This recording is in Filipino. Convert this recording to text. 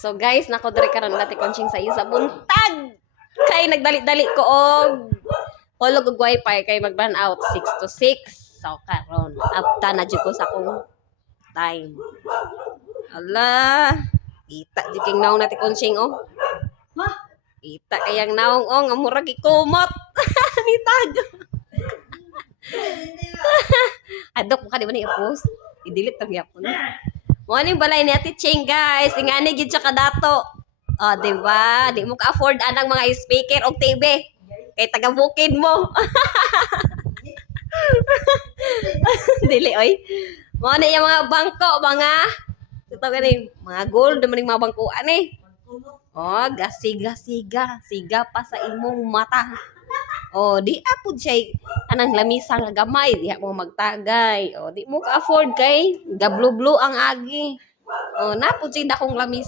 So guys, nako diri karon dati konching sa isa buntag. Kay nagdali-dali ko og hulog og wifi kay mag-burn out 6 to 6. So karon apta na jud ko sa akong time. Ala, kita jud king naong nati konching oh. Kita kayang naong oh nga murag ikumot. Ni tag. Adok mo ka di ba ni i-post? I-delete tag yapon. Mo ni balay ni Ate Ching guys, ingani gid siya kadato. Oh, di ba? Di mo ka afford anang mga speaker og TV. Kay taga bukid mo. Dili oy. Mo ni yung mga bangko, ito gani, mga gold naman yung mga bangkuan eh. Oh, gasiga-siga, siga pa sa imong mata. Oh, di apod siya anang lamisa nga gamay, di mo magtagay. Oh, di mo ka afford kay gablo-blo ang agi. Oh, napod siya dakong lamisa.